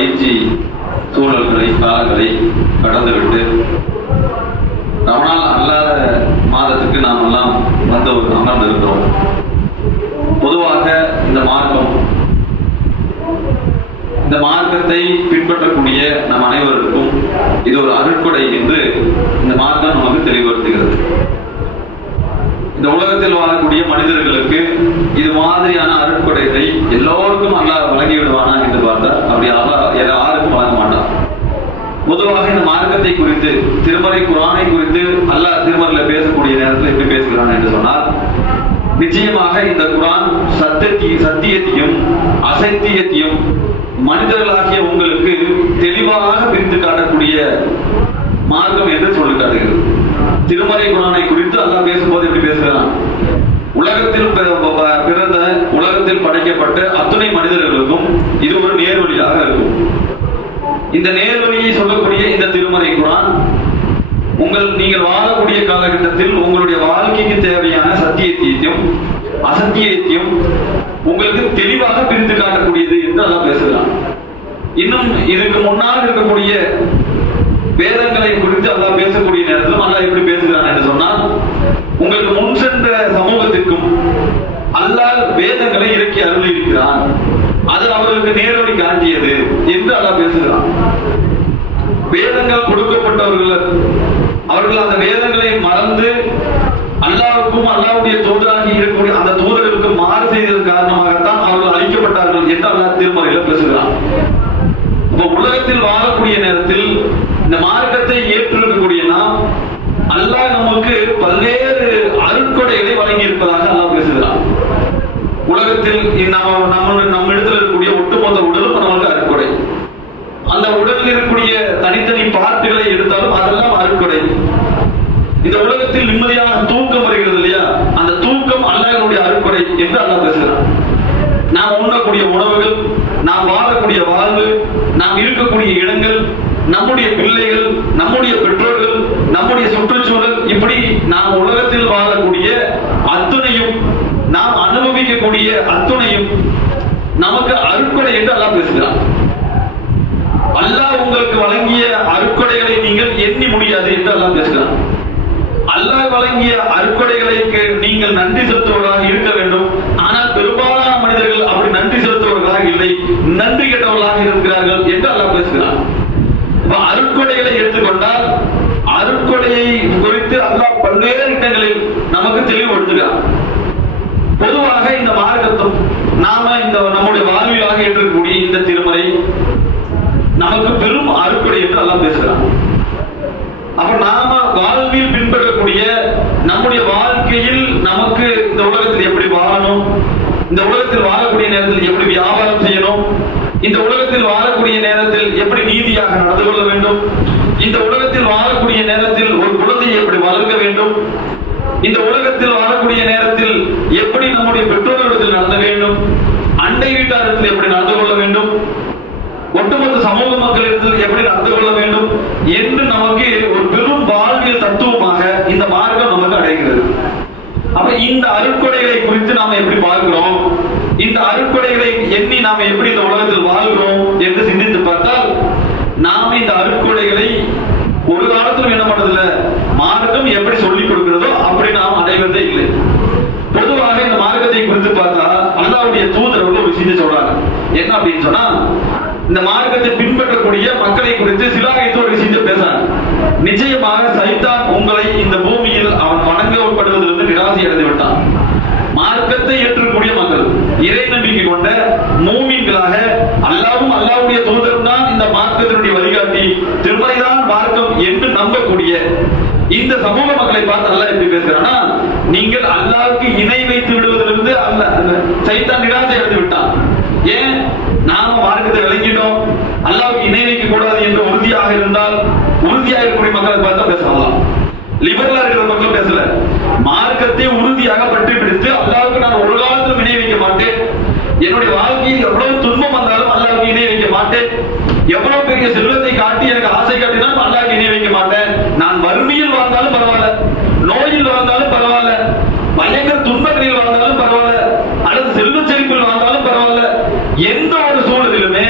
பயிற்சி சூழல்களை காலங்களை கடந்துவிட்டு ரமணான் அல்லாத மாதத்துக்கு நாம் எல்லாம் வந்து அமர்ந்து இருக்கிறோம். பொதுவாக இந்த மார்க்கத்தை பின்பற்றக்கூடிய நம் அனைவருக்கும் இது ஒரு அருட்கொடை என்று இந்த மார்க்கம் நமக்கு தெளிவுபடுத்துகிறது. இந்த உலகத்தில் வாழக்கூடிய மனிதர்களுக்கு இது மாதிரியான அருட்கொடைகளை எல்லோருக்கும் அல்லாஹ் வழங்கி விடுவானா என்று பார்த்தால் அப்படி யாருக்கும் வழங்க மாட்டான். பொதுவாக இந்த மார்க்கத்தை குறித்து திருமறை குர்ஆனை குறித்து அல்லாஹ் திருமறையில பேசக்கூடிய நேரத்தில் எப்படி பேசுகிறான் என்று சொன்னால், நிச்சயமாக இந்த குர்ஆன் சத்தியத்தையும் அசத்தியத்தையும் மனிதர்களாகிய உங்களுக்கு தெளிவாக பிரித்து காட்டக்கூடிய மார்க்கம் என்று சொல்லி காட்டுகிறது. திருமறை குர்ஆனை குறித்து அல்லாஹ் பேசும்போது எப்படி பேசுகிறான்? உலகத்தில் பிறந்த உலகத்தில் படைக்கப்பட்ட அத்துணை மனிதர்களுக்கும் இது ஒரு நேர்வழியாக இருக்கும். இந்த நேர்வழியை சொல்லக்கூடிய இந்த திருமறை குர்ஆன் நீங்கள் வாழக்கூடிய காலகட்டத்தில் உங்களுடைய வாழ்க்கைக்கு தேவையான சத்தியத்தையும் அசத்தியத்தையும் உங்களுக்கு தெளிவாக பிரித்து காட்டக்கூடியது என்று அல்லாஹ் பேசுகிறான். இன்னும் இதுக்கு முன்னால் இருக்கக்கூடிய வேதங்களை குறித்து அல்லாஹ் பேசக்கூடிய நேரத்தில் அல்லாஹ் எப்படி பேசுகிறான் என்று சொன்னால், உங்களுக்கு முன் சென்ற சமூகத்திற்கும் அல்லாஹ் வேதங்களை இறக்கி அருள் இருக்கிறான், அது அவர்களுக்கு நேரடி காட்டியது என்று அல்லாஹ் பேசுகிறான். வேதங்கள் கொடுக்கப்பட்டவர்கள் அவர்கள் அந்த வேதங்களை மறந்து அல்லாஹ்வுக்கும் அல்லாஹ்வுடைய தூதராகி இருக்கக்கூடிய அந்த தூதர்களுக்கு மாறு செய்ததன் காரணமாகத்தான் அவர்கள் அழிக்கப்பட்டார்கள் என்று அல்லாஹ் திருமறையில பேசுகிறான். உலகத்தில் வாழக்கூடிய நேரத்தில் இந்த மார்க்கத்தை ஏற்றிருக்கக்கூடிய நாம் அல்லாஹ் நமக்கு பல்வேறு அருட்கொடைகளை வழங்கி இருப்பதாக அல்லாஹ் பேசுகிறான். உலகத்தில் நம்ம இடத்துல இருக்கக்கூடிய ஒட்டுமொத்த உடலும் நமக்கு அருட்கொடை. அந்த உடலில் இருக்கக்கூடிய தனித்தனி பார்ட்டுகளை எடுத்தாலும் அதெல்லாம் அருட்கொடை. இந்த உலகத்தில் நிம்மதியான தூக்கம் வருகிறது இல்லையா, அந்த தூக்கம் அல்லாஹ்வுடைய அருட்கொடை என்று அல்லாஹ் பேசுகிறான். நாம் உண்ணக்கூடிய உணவுகள், நாம் வாழக்கூடிய வாழ்வு, நாம் இருக்கக்கூடிய இடங்கள், நம்முடைய பிள்ளைகள், நம்முடைய பெற்றோர்கள், நம்முடைய சுற்றுச்சூழல், இப்படி நாம் உலகத்தில் வாழக்கூடிய அத்துணையும், நாம் அனுபவிக்கக்கூடிய அத்துணையும் நமக்கு அருட்கொடை என்று அல்லாஹ் பேசுகிறான். அல்லாஹ் உங்களுக்கு வழங்கிய அருட்கொடைகளை நீங்கள் எண்ணி முடியாது என்று அல்லாஹ் பேசுகிறான். அல்லாஹ் வழங்கிய அருட்கொடைகளுக்கு நீங்கள் நன்றி செலுத்துவதாக இருக்க வேண்டும். ஆனால் பெரும்பாலான மனிதர்கள் அப்படி நன்றி செலுத்துவர்களாக இல்லை, நன்றி கெட்டவர்களாக இருக்கிறார்கள் என்று அல்லாஹ் பேசுகிறான். அருட்கொடைகளை எடுத்துக்கொண்டால் அருட்கொடையை குறித்து அல்லாஹ் பல்வேறு இடங்களில் நமக்கு தெளிவுபடுத்துகிறான். பொதுவாக இந்த மார்க்கத்தும் நாம இந்த நம்முடைய வாழ்விலாக ஏற்றக்கூடிய இந்த திருமறை நமக்கு பெரும் அருட்கொடை என்று அல்லாஹ் பேசுகிறான். அப்ப நாம வாழ்வில் பின்பற்றக்கூடிய நம்முடைய வாழ்க்கையில் நமக்கு இந்த உலகத்தில் எப்படி வாழணும், இந்த உலகத்தில் வாழக்கூடிய நேரத்தில் எப்படி வியாபாரம் செய்யணும், இந்த உலகத்தில் வாழக்கூடிய நேரத்தில் எப்படி நீதியாக நடந்து கொள்ள வேண்டும், இந்த உலகத்தில் வாழக்கூடிய நேரத்தில் ஒரு குழந்தையை எப்படி வளர்க்க வேண்டும், இந்த உலகத்தில் வாழக்கூடிய நேரத்தில் எப்படி நம்முடைய பெற்றோர்களிடத்தில் நடந்த வேண்டும், அண்டை வீட்டாரிடத்தில் எப்படி நடந்து கொள்ள வேண்டும், ஒட்டுமொத்த சமூக மக்களிடத்தில் எப்படி நடந்து கொள்ள வேண்டும் என்று நமக்கு ஒரு பெரும் வாழ்வியல் தத்துவமாக இந்த மார்க்கம் நமக்கு அடைகிறது. அப்ப இந்த அருட்கொடைகளை குறித்து நாம எப்படி பார்க்கிறோம், இந்த அருட்கொடைகளை எண்ணி நாம எப்படி இந்த உலகத்தில் வாழ்கிறோம் என்று சிந்தித்து பார்த்தால், நாம இந்த அருட்கொடைகளை ஒரு காலத்திலும் என்ன பண்ணதில்லை, மார்க்கம் எப்படி சொல்லிக் கொடுக்கிறதோ அப்படி நாம் அடைவதே இல்லை. பொதுவாக இந்த மார்க்கத்தை குறித்து பார்த்தா அல்லாஹ்வுடைய தூதர்கள் ஒரு விஷயத்தை சொல்றாங்க. என்ன அப்படின்னு சொன்னா, இந்த மார்க்கத்தை பின்பற்றக்கூடிய மக்களை குறித்து சிலாகித்து ஒரு விஷயத்தை பேசுறாங்க. நிச்சயமாக சைத்தான் உங்களை இந்த பூமியில் அவன் வணங்கப்படுவதிலிருந்து நிராசை அடைந்து விட்டான். மார்க்கத்தை ஏற்றக்கூடிய மக்கள், இறை நம்பிக்கை கொண்ட மூமின்களாக அல்லாஹ்வும் அல்லாஹ்வுடைய தூதரும் தான் இந்த மார்க்கத்தினுடைய வழிகாட்டி, திருமறைதான் மார்க்கம் என்று நம்பக்கூடிய இந்த சமூக மக்களை பார்த்து அல்லாஹ் எப்படி பேசுறானா, நீங்கள் அல்லாஹ்வுக்கு இணை வைத்து விடுவதிலிருந்து சைத்தான் நிராசை அடைந்து விட்டான். ஏன்? நாம மார்க்கத்தை விளங்கிட்டோம், அல்லாஹ்வுக்கு இணை வைக்க கூடாது என்று உறுதியாக இருந்தால், உறுதியாக இருக்கக்கூடிய மக்களை பார்த்தா பேசலாம். லிபரலா இருக்கிற மக்கள் பேசல, மார்க்கத்தை உறுதியாக பற்றி பிடித்து அல்லாஹ்வுக்கு நான் ஒரு காலத்திலும் இணை வைக்க மாட்டேன், என்னுடைய வாழ்க்கையில் எவ்வளவு துன்பம் வந்தாலும் அல்லாஹ்வுக்கு இணை வைக்க மாட்டேன், எவ்வளவு பெரிய செல்வத்தை காட்டி எனக்கு ஆசை காட்டினாலும் அல்லாஹ்வுக்கு இணை வைக்க மாட்டேன், நான் வறுமையில் வாழ்ந்தாலும் பரவாயில்ல, நோயில் வாழ்ந்தாலும் பரவாயில்ல, பயங்கர துன்பங்களில் வாழ்ந்தாலும் பரவாயில்ல, அல்லது செல்வ செழிப்பில் வாழ்ந்தாலும் பரவாயில்ல, எந்த ஒரு சூழலிலுமே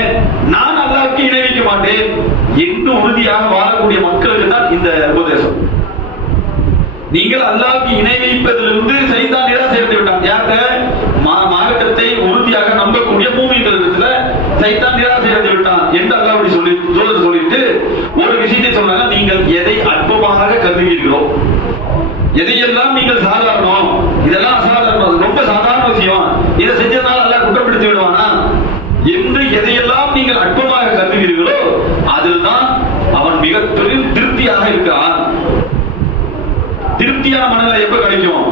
நான் அல்லாஹ்வுக்கு என்று அல்லாஹ் அப்படி சொல்லி சொல்லிட்டு ஒரு விஷயத்தை சொன்னாங்க, நீங்கள் எதை அற்பமாக கருதுவீர்களோ, எதையெல்லாம் நீங்கள் சாதாரணம், இதெல்லாம் அசாதாரணம், ரொம்ப சாதாரண விஷயம், இதை செஞ்சதுனால அல்லாஹ் குற்றப்படுத்தி விடுவானா என்று எதையெல்லாம் நீங்கள் அற்பமாக கருதுவீர்களோ அதுதான் அவன் மிக பெரும் திருப்தியாக இருக்கிறான். திருப்தியான மனநிலை எப்ப கிடைக்கும்?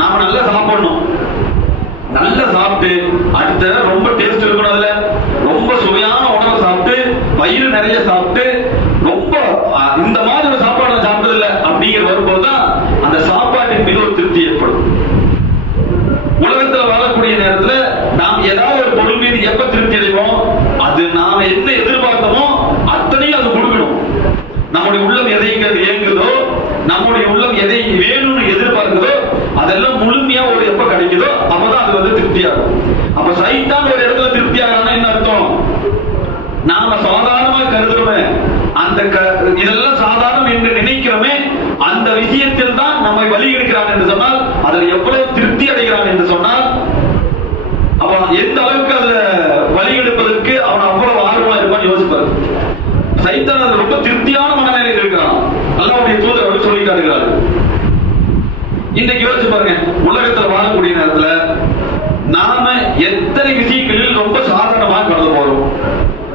நாம நல்லா சாப்பிடணும், நல்லா சாப்பிட்டு அடுத்த ரொம்ப டேஸ்ட் இருக்கணும், அதுல ரொம்ப சுவையான உணவை சாப்பிட்டு வயிறு நிறைய சாப்பிட்டு ரொம்ப இந்த மாதிரி ஒரு சாப்பாடு சாப்பிட்டது இல்லை அப்படிங்கிற வரும்போதுதான் அந்த சாப்பாட்டின் மீது ஒரு திருப்தி ஏற்படும். உலகத்துல வாழக்கூடிய நேரத்துல நாம் ஏதாவது ஒரு பொருள் மீது எப்ப திருப்தி அடைவோம்? அது நாம என்ன எதிர்பார்த்தோமோ அத்தனையும் அது கொடுக்கணும். நம்முடைய உள்ளம் எதை இயங்குதோ, நம்முடைய உள்ளம் எதை வேணும்னு எதிர்பார்க்குதோ அதெல்லாம் முழுமையா ஒரு எப்ப கிடைக்குதோ அப்பதான் அது வந்து திருப்தியாகும். அப்ப சைத்தான் ஒரு இடத்துல திருப்தி ஆகணும்னா என்ன அர்த்தம்? நாம சாதாரணமா கருதுறோமே, அந்த இதெல்லாம் சாதாரணம் என்று நினைக்கிறோமே, அந்த விஷயத்தில் தான் நம்மை வழி எடுக்கிறான் என்று சொன்னால் அதில் எவ்வளவு திருப்தி அடைகிறான் என்று சொன்னால் அவன் எந்த அளவுக்கு அதுல வழி எடுப்பதற்கு அவன் அவ்வளவு ஆர்வமா இருப்பான் யோசிப்பாரு. சைத்தான் அது ரொம்ப திருப்தியான மனநிலையில் இருக்கிறான். அல்லாஹ்வுடைய தூதர் அவர்கள் சொல்லி காட்டுகிறார்கள். இன்றைக்கு யோசிச்சு பாருங்க, உலகத்துல வாழக்கூடிய நேரத்துல நாம எத்தனை விஷயங்களில் ரொம்ப சாதாரணமாக கடந்து போறோம்.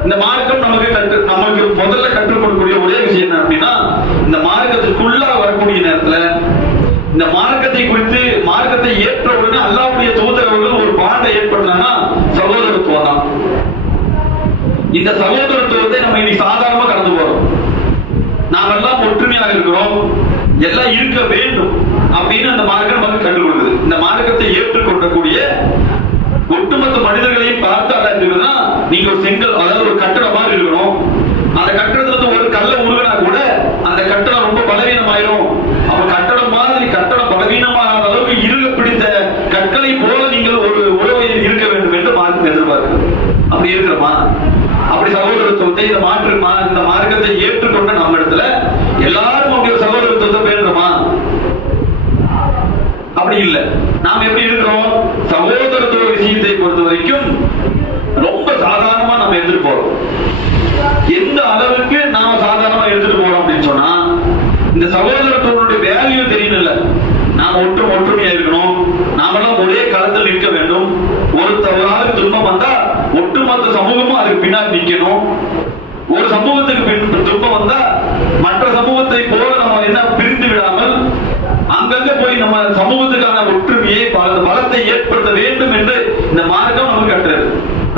இந்த மார்க்கம் நமக்கு முதல்ல கற்றுக் கொடுக்கக்கூடிய ஒரே விஷயம் என்ன அப்படின்னா, இந்த மார்க்கத்திற்குள்ள வரக்கூடிய நேரத்துல இந்த மார்க்கத்தை குறித்து மார்க்கத்தை ஏற்ற உடனே அல்லாஹ்வுடைய தூதர் அவர்கள் ஒரு பாண்டை ஏற்படுத்தினா சகோதரத்துவம் தான். இந்த சகோதரத்துவத்தை நம்ம இன்னைக்கு சாதாரணமா கடந்து போறோம். நாமெல்லாம் ஒற்றுமையாக இருக்கிறோம், எல்லாம் இருக்க வேண்டும் அப்படின்னு அந்த மார்க்கம் நமக்கு கற்றுக் கொடுக்குது. இந்த மார்க்கத்தை ஏற்றுக்கொள்ளக்கூடிய ஒட்டுமொத்த மனிதர்களையும் பார்த்து அல்லாஹ் நீங்க ஒரு செங்கல், அதாவது ஒரு கட்டடம் மாதிரி இருக்கணும். அந்த கட்டடத்துல ஒரு கல்ல உருவினா கூட அந்த கட்டடம் ரொம்ப பலவீனமாயிரும். அப்ப கட்டடம் மாதிரி கட்டடம் பலவீனமான அளவுக்கு இருக பிடித்த கற்களை போல நீங்கள் ஒரு உறவை இருக்க வேண்டும் என்று மார்க்கம் எதிர்பார்க்கிறது. அப்படி இருக்கிறோமா? அப்படி சகோதரத்துவத்தை இந்த மார்க்கத்தை ஏற்றுக்கொண்ட நம்ம இடத்துல எல்லாரும் அப்படி சகோதரத்துவத்தை பேசுறோமா? அப்படி இல்லை. நாம் எப்படி இருக்கிறோம்? சகோதரத்துவ விஷயத்தை பொறுத்த வரைக்கும் ரொம்ப சாதாரணமா நம்ம எடுத்துட்டு போறோம். எந்த அளவுக்கு நாம சாதாரணமா எடுத்துட்டு போறோம் அப்படின்னு சொன்னா, இந்த சகோதரத்துவனுடைய வேல்யூ தெரியல. நாம ஒற்றுமையா இருக்கணும், நாமெல்லாம் ஒரே களத்தில் நிற்க வேண்டும். ஒருத்தவராக துன்பம் வந்தா ஒட்டுமொத்த சமூகமும் அதுக்கு பின்னாடி நிக்கணும். ஒரு சமூகத்துக்கு துன்பம் வந்தா மற்ற சமூகத்தை போல நம்ம என்ன பிரிந்து விடாமல் அங்கங்க போய் நம்ம சமூகத்துக்கான ஒற்றுமையை பலத்தை ஏற்படுத்த வேண்டும் என்று இந்த மார்க்கம் நமக்கு கட்டுறது.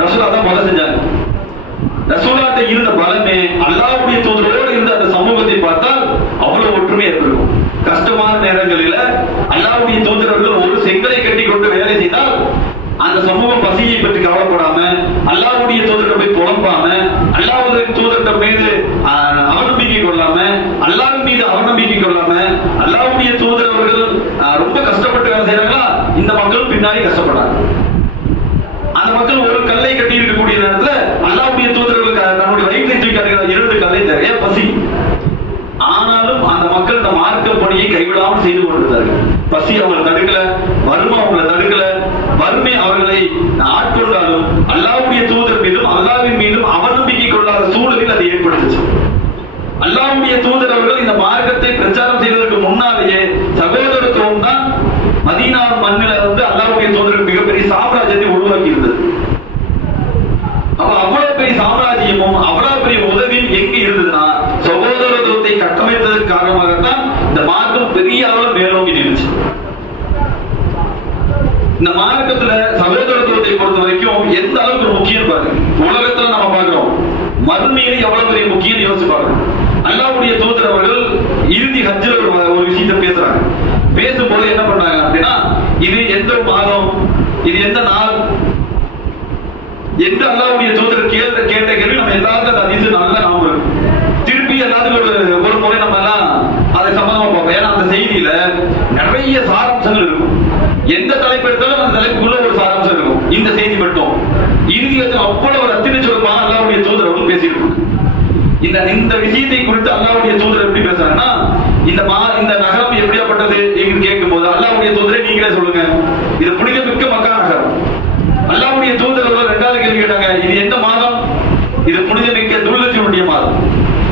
ரசூலா தான் முதல்ல செஞ்சாங்க. ரசூலாட்ட இருந்த பலமே அல்லாஹ்வுடைய தூதரோடு இருந்த அந்த சமூகத்தை பார்த்தால் அவ்வளவு ஒற்றுமை ஏற்படும். கஷ்டமான நேரங்களில அல்லாஹ்வுடைய தூதர்கள் ஒரு செங்கலை கட்டி கொண்டு வேலை செய்தால் அந்த சமூகம் பசியை பற்றி கவலைப்படாம, அல்லாஹ்வுடைய தூதர்கிட்ட போய் புலம்பாம, அல்லாஹ்வுடைய தூதர்கிட்ட மீது அவநம்பிக்கை கொள்ளாம, அல்லாஹ்வின் மீது அவநம்பிக்கை கொள்ளாம, அல்லாஹ்வுடைய தூதர் அவர்கள் ரொம்ப கஷ்டப்பட்டு வேலை செய்யறாங்களா, இந்த மக்கள் பின்னாடி கஷ்டப்படுறாங்க. அந்த மக்கள் ஒரு கல்லை கட்டி இருக்கக்கூடிய நேரத்துல அல்லாஹ்வுடைய தூதர்களுக்கு தன்னுடைய வயிற்றை தூக்கி காட்டுகிறார், 2 கல்லை நிறைய பசி. ஆனாலும் அந்த மக்கள் இந்த மார்க்க பணியை கைவிடாமல் செய்து கொண்டிருந்தார்கள். பசி அவங்களை தடுக்கல, வறுமை அவங்களை தடுக்கல. வறுமை அவர்களை ஆட்கொண்டாலும் அல்லாஹ்வுடைய தூதர் மீதும் அல்லாஹ்வின் மீதும் அவநம்பிக்கை கொள்ளாத சூழலில் அதை ஏற்படுத்துச்சு. அல்லாஹ்வுடைய தூதர் அவர்கள் இந்த மார்க்கத்தை பிரச்சாரம் செய்வதற்கு முன்னாலேயே சகோதரத்துவம் தான் மதீனா மண்ணில வந்து அல்லாஹ்வுடைய தூதருக்கு மிகப்பெரிய சாம்ராஜ்யத்தை உருவாக்கி இருந்தது. அப்ப அவ்வளவு பெரிய சாம்ராஜ்யமும் அவ்வளவு பெரிய உதவியும் எங்க இருந்ததுன்னா சகோதரத்துவத்தை கட்டமைத்ததற்கு காரணமாகத்தான் இந்த மார்க்கம் பெரிய அளவில் மேலோங்கி நின்றுச்சு. இந்த மார்க்கத்துல சகோதரத்துவத்தை பொறுத்த வரைக்கும் எந்த அளவுக்கு முக்கியம் பாருங்க. உலகத்துல நம்ம பார்க்கிறோம், மறுமையில எவ்வளவு பெரிய முக்கியம் யோசிச்சு பார்க்கணும். அல்லாஹ்வுடைய தூதர் அவர்கள் இறுதி ஹஜ்ஜில் ஒரு விஷயத்தை பேசுறாங்க. பேசும்போது என்ன பண்ணாங்க அப்படின்னா, இது எந்த மாதம், இது எந்த நாள் என்று அல்லாஹ்வுடைய தூதர் கேட்ட கேள்வி நம்ம எல்லாருக்கும் அந்த ஹதீஸ் நல்லா ஞாபகம் இருக்கு. திருப்பி எல்லாத்துக்கும் ஒரு முறை நம்ம எல்லாம் அதை சம்பந்தமா பார்ப்போம். ஏன்னா அந்த செய்தியில நிறைய சாராம்சங்கள் இருக்கும். எந்த தலைப்பு எடுத்தாலும் அந்த தலைப்புக்குள்ள ஒரு சாராம்சம் இருக்கும். இந்த செய்தி மட்டும் இறுதியில் அவ்வளவு ஒரு அத்தினை சொல்லுமா அல்லாஹ்வுடைய தூதர் அவர்கள் பேசியிருக்காங்க. இந்த விஷயத்தை குறித்து அல்லாஹ்வுடைய தூதர் எப்படி பேசுறாங்கன்னா, இந்த நகரம் எப்படியாப்பட்டது என்று கேட்கும் போது அல்லாஹ்வுடைய தூதரை நீங்களே சொல்லுங்க, இது புனிதமிக்க மக்கா நகரம். அல்லாஹ்வுடைய தூதர் அவர்கள் 2வது கேள்வி கேட்டாங்க, இது எந்த மாதம், இது புனிதமிக்க துல்கஜனுடைய மாதம்.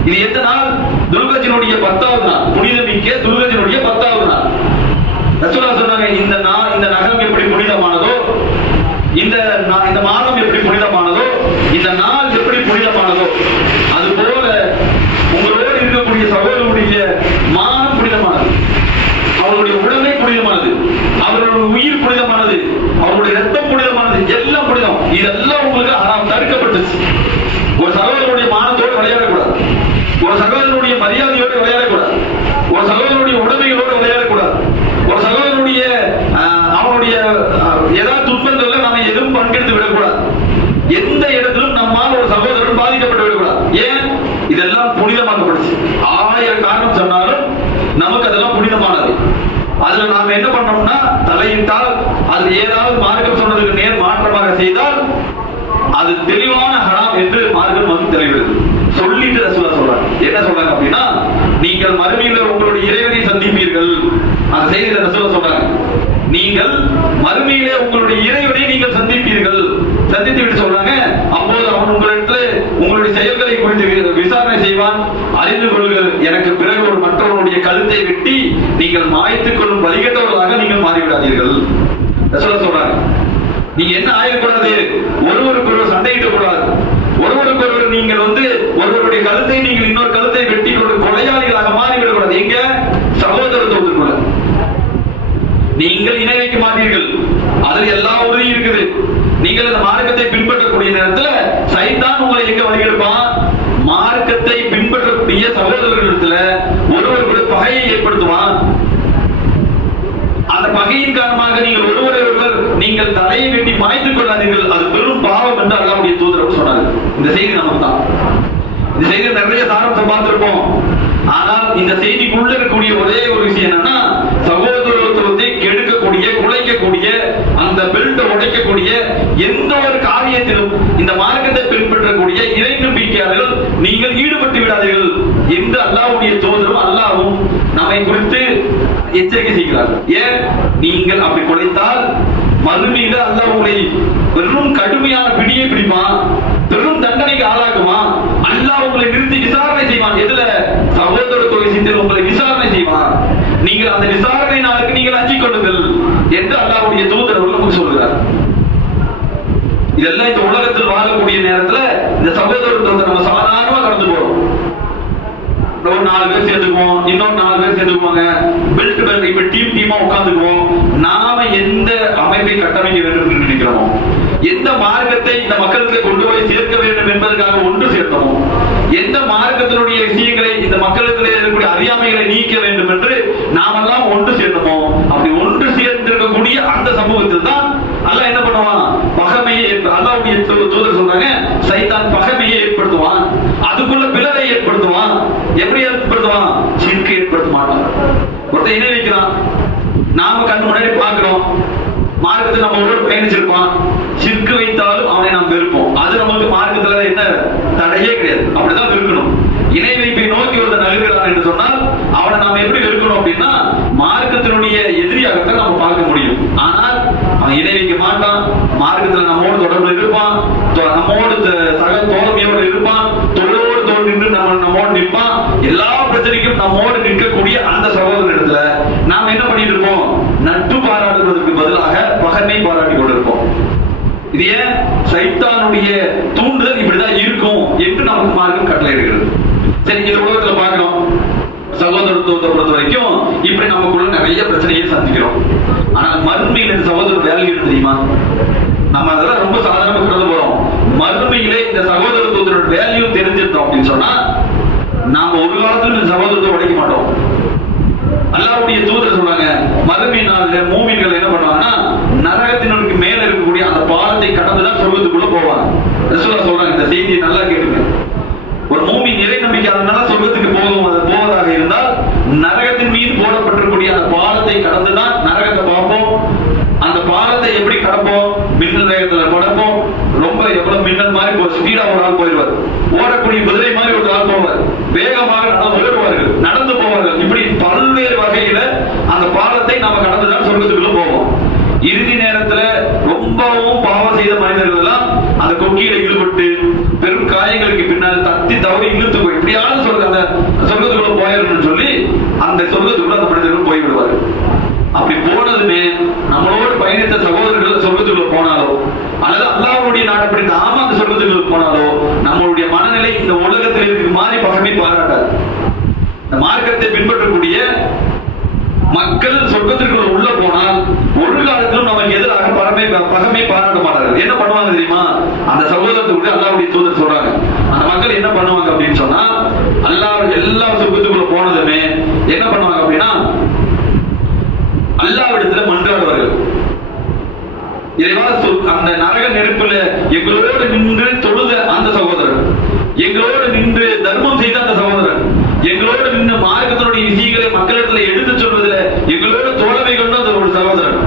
இது எந்த நாள்? துல்கஜனுடைய 10வது நாள். புனிதமிக்க துல்கஜனுடைய 10வது நாள். ரசூலுல்லாஹ் சொன்னாங்க, இந்த நகம் எப்படி புனிதமானதோ, இந்த மாதம் எப்படி புனிதமானதோ, இந்த நாள் எப்படி புனிதமானதோ, அது போல உங்களோடு இருக்கக்கூடிய சகோதரருடைய மானம் புனிதமானது, அவருடைய உடமை புனிதமானது, அவருடைய உயிர் புனிதமானது, அவருடைய ரத்தம் புனிதமானது, எல்லாம் புனிதம். இதெல்லாம் உங்களுக்கு ஹராம், தடுக்கப்பட்டுச்சு. ஒரு சகோதரனுடைய மானத்தோடு விளையாடக்கூடாது, ஒரு சகோதரனுடைய மரியாதையோடு விளையாடக்கூடாது, ஒரு சகோதரனுடைய உடமைகளோடு விளையாடக்கூடாது, ஒரு சகோதரனுடைய அவனுடைய ஏதாவது துன்பங்கள்ல நாம எதுவும் பங்கெடுத்து விடக்கூடாது. எந்த இடத்திலும் நம்மால் ஒரு சகோதரன் பாதிக்கப்பட்டு விடக்கூடாது. ஏன்? இதெல்லாம் புனிதமாக்கப்படுச்சு. 1000 காரணம் சொன்னாலும் நமக்கு அதெல்லாம் புனிதமானது. அதுல நாம என்ன பண்ணோம்னா, தலையிட்டால் அது ஏதாவது மார்க்கம் சொன்னதுக்கு நேர் மாற்றமாக செய்தால் அது தெளிவான ஹராம் என்று மார்க்கம் வந்து தெளிவுறது. சொல்லிட்டு ரசூலுல்லாஹ் சொல்றாங்க, என்ன சொல்றாங்க அப்படின்னா, நீங்கள் மறுமையில் உங்களுடைய இறைவனை சந்திப்பீர்கள். அந்த செய்தியில ரசூலுல்லாஹ் சொல்றாங்க, நீங்கள் மறுமையிலே உங்களுடைய இறைவனை நீங்கள் சந்திப்பீர்கள். சந்தித்து விட்டு சொல்றாங்க, அப்போது அவன் உங்களிடத்தில் உங்களுடைய செயல்களை குறித்து விசாரணை செய்வான். அறிந்து கொள்ளுங்கள், எனக்கு பிறகு ஒரு மற்றவருடைய கழுத்தை வெட்டி நீங்கள் மாய்த்துக் கொள்ளும் வழிகட்டவர்களாக நீங்கள் மாறிவிடாதீர்கள். ரசூலுல்லாஹ் சொல்றாங்க, நீங்க என்ன ஆயிடக்கூடாது, ஒருவருக்கொருவர் சண்டையிட கூடாது, ஒருவருக்கொருவர் நீங்கள் ஒருவருடைய கழுத்தை நீங்கள் இன்னொரு கழுத்தை வெட்டி கொண்டு கொலையாளிகளாக மாறிவிடக்கூடாது. எங்க? சகோதரத்துவத்திற்குள்ள நீங்கள் இணை வைக்க மாட்டீர்கள், அதில் எல்லா உறுதியும் இருக்குது. நீங்கள் இந்த மார்க்கத்தை பின்பற்றக்கூடிய நேரத்தில் சைத்தான் உங்களை எங்க வழிகெடுப்பான்? மார்க்கத்தை பின்பற்றக்கூடிய சகோதரர்களிடத்துல ஒருவருடைய பகையை ஏற்படுத்துவான். அந்த பகையின் காரணமாக நீங்கள் ஒருவரை ஒருவர் நீங்கள் தலையை வெட்டி மாய்த்துக் கொள்ளாதீர்கள், அது பெரும் பாவம் என்று அல்லாஹ்வுடைய தூதர் சொன்னார். இந்த செய்தி நமக்கு தான். இந்த செய்தி நிறைய சாரத்தை பார்த்திருப்போம். ஆனால் இந்த செய்திக்குள்ள இருக்கக்கூடிய ஒரே ஒரு விஷயம் என்னன்னா, சகோதரத்துவத்தை கெடுக்கக்கூடிய, குலைக்கக்கூடிய, அந்த பெல்ட்டை உடைக்கக்கூடிய எந்த ஒரு காரியத்திலும் இந்த மார்க்கத்தை பின்பற்றக்கூடிய இறை நம்பிக்கையாளர்கள் நீங்கள் ஈடுபட்டு விடாதீர்கள் என்று அல்லாஹ்வுடைய தூதரும் அல்லாஹ்வும் நம்மை குறித்து எச்சரிக்கை செய்கிறார்கள். ஏன்? நீங்கள் அப்படி குலைத்தால் மறுமையில அல்லாஹ் உங்களை வெறும் கடுமையான பிடியை பிடிப்பான், பெரும் தண்டனைக்கு ஆளாக்குமா. அல்லாஹ் உங்களை நிறுத்தி விசாரணை செய்வான். எதுல? சகோதரத்துவ விஷயத்தில் உங்களை விசாரணை செய்வான். நீங்கள் அந்த விசாரணை நாளுக்கு நீங்கள் அஞ்சிக் கொள்ளுங்கள் என்று அல்லாஹ்வுடைய தூதர் நமக்கு சொல்கிறார். இதெல்லாம் இந்த உலகத்தில் வாழக்கூடிய நேரத்துல இந்த சகோதரத்துவத்தை நம்ம சாதாரணமா கடந்து போறோம். ஒரு 4 பேர் சேர்ந்துக்குவோம், இன்னொரு 4 பேர் சேர்ந்துக்குவாங்க, பெல்ட் இப்ப டீமா உட்கார்ந்துக்குவோம். நாம எந்த அமைப்பை கட்டமைக்க வேண்டும் என்று நினைக்கிறோமோ, எந்த மார்க்கத்தை இந்த மக்களுக்கு கொண்டு போய் சேர்க்க வேண்டும் என்பதற்காக ஒன்று சேர்த்தோமோ, எந்த மார்க்கத்தினுடைய விஷயங்களை இந்த மக்களுக்கு இருக்கக்கூடிய அறியாமைகளை நீக்க வேண்டும் என்று நாமெல்லாம் ஒன்று சேர்ந்தோமோ, அப்படி ஒன்று சேர்ந்திருக்கக்கூடிய அந்த சமூகத்தில் தான் அல்லாஹ் என்ன பண்ணுவான்? பகைமையை அல்லாஹ்வுடைய தூதர் சொல்றாங்க, சைத்தான் பகைமையை ஏற்படுத்துவான், அதுக்குள்ள பிளவை ஏற்படுத்துவான். எப்படி ஏற்படுத்துவான்? சிறுக்கு ஏற்படுத்த மாட்டான். ஒருத்தர் இணை வைக்கிறான், நாம கண்ணு முன்னாடி பார்க்கிறோம், மார்க்கத்தில் நம்ம ஒரு பயணிச்சிருப்பான், சிறுக்கு வைத்தாலும் அவனை நாம் வெறுப்போம். அது நமக்கு மார்க்கத்துல என்ன தடையே கிடையாது, அப்படிதான் இருக்கணும். இணை வைப்பை நோக்கி ஒருத்தர் நகர்கிறான் என்று சொன்னால் அவனை நாம் எப்படி வெறுக்கணும் அப்படின்னா, மார்க்கத்தினுடைய எதிரியாகத்தான் நம்ம பார்க்க முடியும். ஆனால் அவன் இணை வைக்க மாட்டான், மார்க்கத்தில் நம்மோடு தொடர்பு இருப்பான், நம்மோடு சக தோழமையோடு இருப்பான், தொழிலோடு தோல் நின்று நம்மோடு நிற்பான். எல்லா பிரச்சனைக்கும் நம்மோடு நிற்கக்கூடிய அந்த சகோதரனிடத்துல நாம் என்ன பண்ணிட்டு இருப்போம்? நட்பு பாராட்டுவதற்கு பதிலாக பகைமை பாராட்டி கொண்டிருப்போம். இது ஏன்? சைத்தானுடைய தூண்டுதல் இப்படிதான் இருக்கும் என்று நமக்கு மார்க்கம் கட்டளையிடுகிறது. சரி, இந்த உலகத்துல பார்க்கிறோம், சகோதரத்துவத்தை பொறுத்த வரைக்கும் இப்படி நமக்குள்ள நிறைய பிரச்சனையை சந்திக்கிறோம். ஆனால் மறுமையில் இந்த சகோதர வேல்யூ தெரியுமா? நம்ம அதெல்லாம் ரொம்ப சாதாரணமா கடந்து போறோம். மறுமையிலே இந்த சகோதரத்துவத்தோட வேல்யூ தெரிஞ்சிருந்தோம் அப்படின்னு சொன்னா நாம ஒரு காலத்துல இந்த சகோதரத்தை உடைக்க மாட்டோம். அல்லாஹ்வுடைய தூதர் சொல்றாங்க, மறுமை நாள்ல மூமின்கள் என்ன பண்ணுவாங்கன்னா, நரகத்தினருக்கு மேல இருக்கக்கூடிய அந்த பாலத்தை கடந்துதான் சொர்க்கத்துக்குள்ள போவாங்க. ரசூலுல்லாஹ் சொல்றாங்க, இந்த செய்தியை நல்லா கேட்டுங்க. ஒரு மூமின் இறை நம்பிக்கையாளனால சொர்க்கத்துக்கு போவதாக இருந்தால் நரகத்தின் மீது போடப்பட்டிருக்கூடிய அந்த பாலத்தை கடந்துதான் நரகத்தை பார்ப்போம். அந்த பாலத்தை எப்படி கடப்போம்? மின்னல் வேகத்துல கடப்போம். ரொம்ப எவ்வளவு மின்னல் மாதிரி ஸ்பீடா ஒரு ஆள் போயிடுவார், ஓடக்கூடிய குதிரை மாதிரி ஒரு ஆள் போவார், வேகமாக ஓடுவார்கள், நடந்து போவார்கள். இப்படி பல்வேறு வகையில அந்த பாலத்தை நாம கடந்துதான் சொர்க்கத்துக்குள்ள போவோம். இறுதி நேரத்துல ரொம்பவும் பாவம் செய்த மனிதர்கள் எல்லாம் அந்த கொக்கியில ஈடுபட்டு பெரும் காயங்கள் தடைகளுக்கு பின்னால் தத்தி தவறி இழுத்து போய் இப்படியாவது அந்த சொர்க்கத்துக்குள்ள போயிடணும்னு சொல்லி அந்த சொர்க்கத்துக்குள்ள அந்த மனிதர்கள் போய்விடுவாரு. அப்படி போனதுமே நம்மளோடு பயணித்த சகோதரர்கள் சொர்க்கத்துக்குள்ள போனாலோ அல்லது அல்லாஹ்வுடைய நாட்டப்படி நாம அந்த சொர்க்கத்துக்குள்ள போனாலோ நம்மளுடைய மனநிலை இந்த உலகத்தில் இருக்கு மாதிரி பகமை பாராட்டாது. இந்த மார்க்கத்தை பின்பற்றக்கூடிய மக்கள் சொர்க்கத்திற்குள்ள உள்ள போனால் ஒரு காலத்திலும் நமக்கு எதிராக பகமை பாராட்ட மாட்டார்கள். என்ன பண்ணுவாங்க தெரியுமா? அந்த சகோதரத்துக்கு அல்லாஹ்வுடைய தூதர் சொல்றாங்க, அந்த மக்கள் என்ன பண்ணுவாங்க அப்படின்னு சொன்னா, அல்லாஹ் எல்லா சொர்க்கத்துக்குள்ள போனதுமே என்ன பண்ணுவாங்க அப்படின்னா அல்லாஹ்விடத்துல மன்றாடுவார்கள். இறைவா, அந்த நரக நெருப்புல எங்களோடு நின்று தொழுத அந்த சகோதரன், எங்களோடு நின்று தர்மம் செய்த அந்த சகோதரன், எங்களோடு நின்று மார்க்கத்தினுடைய விஷயங்களை மக்களிடத்துல எடுத்து சொல்வதில் எங்களோடு தோழமை கொண்ட அந்த ஒரு சகோதரன்,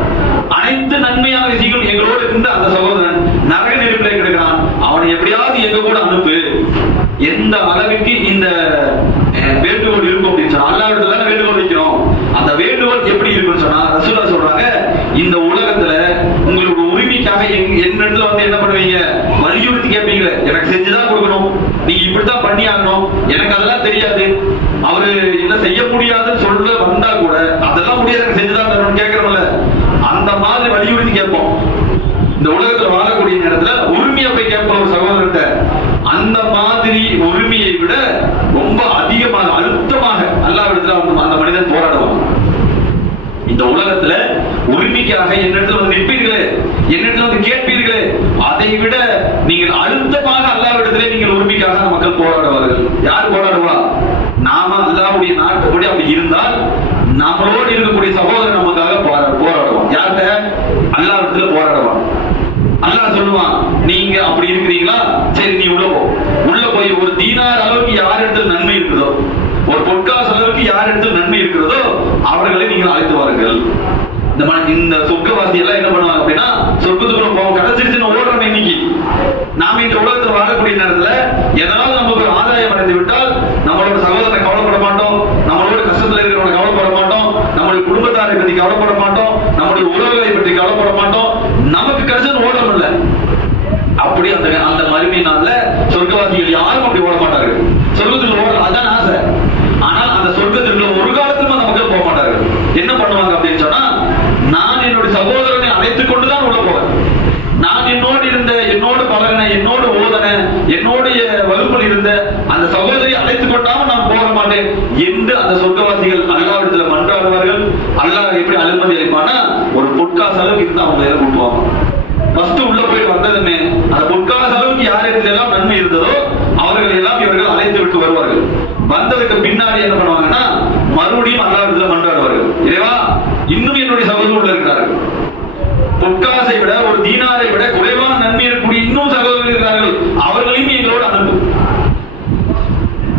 அனைத்து நன்மையான விஷயங்களும் எங்களோடு இருந்த அந்த சகோதரன் நரக நெருப்பிலே கிடக்கிறான், அவனை எப்படியாவது எங்க கூட அனுப்பு. எந்த அளவுக்கு இந்த வேண்டுகோள் இருக்கும் அப்படின்னு சொன்னா, அல்லாஹ்விடத்துல வேண்டுகோள் வைக்கிறோம். அந்த வேண்டுகோள் எப்படி இருக்குன்னு சொன்னா, ரசூலுல்லாஹ் சொல்றாங்க, இந்த உலகத்துல உங்களோட உரிமைக்காக என்னிடத்துல வந்து என்ன பண்ணுவீங்க, வலியுறுத்தி கேட்பீங்க, எனக்கு செஞ்சுதான் கொடுக்கணும், நீங்க இப்படித்தான் பண்ணி ஆகணும், எனக்கு அதெல்லாம் தெரியாது, அவரு என்ன செய்ய முடியாதுன்னு சொல்ல வந்தா கூட அதெல்லாம் முடியாது, எனக்கு செஞ்சுதான் தரணும்னு கேட்கறோம்ல, அந்த மாதிரி வலியுறுத்தி கேட்போம். இந்த உலகத்துல வாழக்கூடிய நேரத்துல உரிமையை போய் கேட்போம் ஒரு சகோதரர்கிட்ட. அந்த மாதிரி உரிமையை விட ரொம்ப அதிகமாக அழுத்தமாக அல்லாஹ்விடத்துல அந்த மனிதன் போராடுவான். இந்த உலகத்துல உரிமைக்காக என்னிடத்துல வந்து நிற்பீர்களே, என்னிடத்துல வந்து கேட்பீர்களே, அதை விட நீங்கள் அழுத்தமாக அல்லாஹ்விடத்திலே நீங்கள் உரிமைக்காக அந்த மக்கள் போராடுவார்கள். யார் போராடுவா? நாம அல்லாஹ்வுடைய நாட்டுப்படி அப்படி இருந்தால் நம்மளோடு இருக்கக்கூடிய சகோதரன் நமக்காக போராடுவான். யார்கிட்ட? அல்லாஹ்விடத்துல போராடுவான். அல்லாஹ் சொல்லுவான், நீங்க அப்படி இருக்கிறீங்களா, சரி நீ உள்ள போ. உள்ள போய் ஒரு தீனார் அளவுக்கு யார் இடத்துல நன்மை இருக்குதோ, ஒரு பொற்காசு அளவுக்கு யார் இடத்துல நன்மை இருக்கிறதோ அவர்களை நீங்கள் அழைத்து வாருங்கள். இந்த சொர்க்கவாசி எல்லாம் என்ன பண்ணுவாங்க அப்படின்னா, சொர்க்கத்துக்குள்ள போவோம் கிடைச்சிருச்சுன்னு ஓடுறோம். இன்னைக்கு நாம இந்த உலகத்தில் வாழக்கூடிய நேரத்துல ஏதாவது நமக்கு ஒரு ஆதாயம் அடைந்து விட்டால் நம்மளோட சகோதரனை கவலைப்பட மாட்டோம், நம்மளோட கஷ்டத்துல இருக்கிறவனை கவலைப்பட மாட்டோம், நம்மளுடைய குடும்பத்தாரை பற்றி கவலைப்பட மாட்டோம், நம்முடைய உறவுகளை பற்றி கவலைப்பட மாட்டோம், நமக்கு கிடைச்சது ஓடணும் இல்ல. அப்படி அந்த மறுமை நாள்ல சொர்க்கவாசிகள் யாரும் அப்படி ஓட மாட்டார்கள். சொர்க்கத்துக்குள்ள ஓட அதான் ஆசை. ஆனால் அந்த சொர்க்கத்துக்குள்ள ஒரு காலத்திலும் அந்த மக்கள் போக மாட்டார்கள். என்ன பண்ணுவாங்க அப்படின்னு சொன்னா, நான் என்னுடைய சகோதரனை அழைத்துக் கொண்டுதான் உள்ள போவேன். நான் என்னோடு பழகின, என்னோடு ஓதன, என்னுடைய வகுப்பில் இருந்த அந்த சகோதரி அழைத்துக் கொண்டாமல் நான் போக மாட்டேன் என்று அந்த சொர்க்கவாசிகள் அல்லாஹ்விடத்துல மன்றாடுவார்கள். அல்லாஹ் எப்படி அனுமதி அளிப்பானா, ஒரு பொற்காசு அளவுக்கு இருந்து அவங்க எல்லாம் கூட்டுவாங்க. ஃபர்ஸ்ட் உள்ள போய் வந்ததுமே அந்த பொற்காசு அளவுக்கு யார் இடத்துல எல்லாம் நன்மை இருந்ததோ அவர்கள் எல்லாம் இவர்கள் அழைத்து விட்டு வருவார்கள். வந்ததுக்கு பின்னாடி என்ன பண்ணுவாங்கன்னா, மறுபடியும் அல்லாஹ்விடத்துல மன்றாடுவார்கள், இறைவா இன்னும் என்னுடைய சகோதரர் உள்ள இருக்கிறார்கள், பொற்காசை விட ஒரு தீனாரை விட குறைவான நன்மை இருக்கக்கூடிய இன்னும் சகோதரர்கள் இருக்கிறார்கள், அவர்களையும் எங்களோடு அனுப்பு.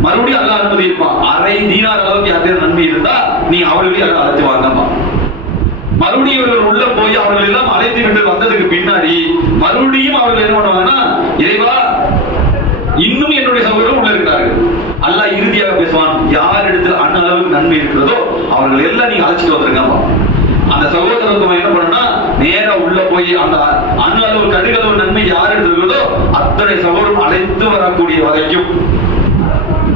மறுபடியும் அல்லாஹ் அனுமதி இருப்பான். அரை தீனார் அளவுக்கு யாருக்கு நன்மை இருந்தா நீ அவர்களையும் எல்லாம் அழைத்து வாங்கப்பா. மறுபடியும் இவர்கள் உள்ள போய் அவர்கள் எல்லாம் அழைத்து விட்டு வந்ததுக்கு பின்னாடி மறுபடியும் அவர்கள் என்ன பண்ணுவாங்கன்னா, இறைவா இன்னும் என்னுடைய சகோதரர் உள்ள இருக்கிறார்கள். அல்லாஹ் இறுதியாக பேசுவான், யார் இடத்துல அளவுக்கு நன்மை இருக்கிறதோ அவர்கள் எல்லாம் நீங்க அழைச்சிட்டு வந்துருங்கப்பா. அந்த சகோதரத்துவம் என்ன பண்ணா, நேரா உள்ள போய் அந்த அளவு கடுகளவு நன்மை யார் இருக்கிறதோ அத்தனை சகோதரரும் அழைத்து வரக்கூடிய வரைக்கும்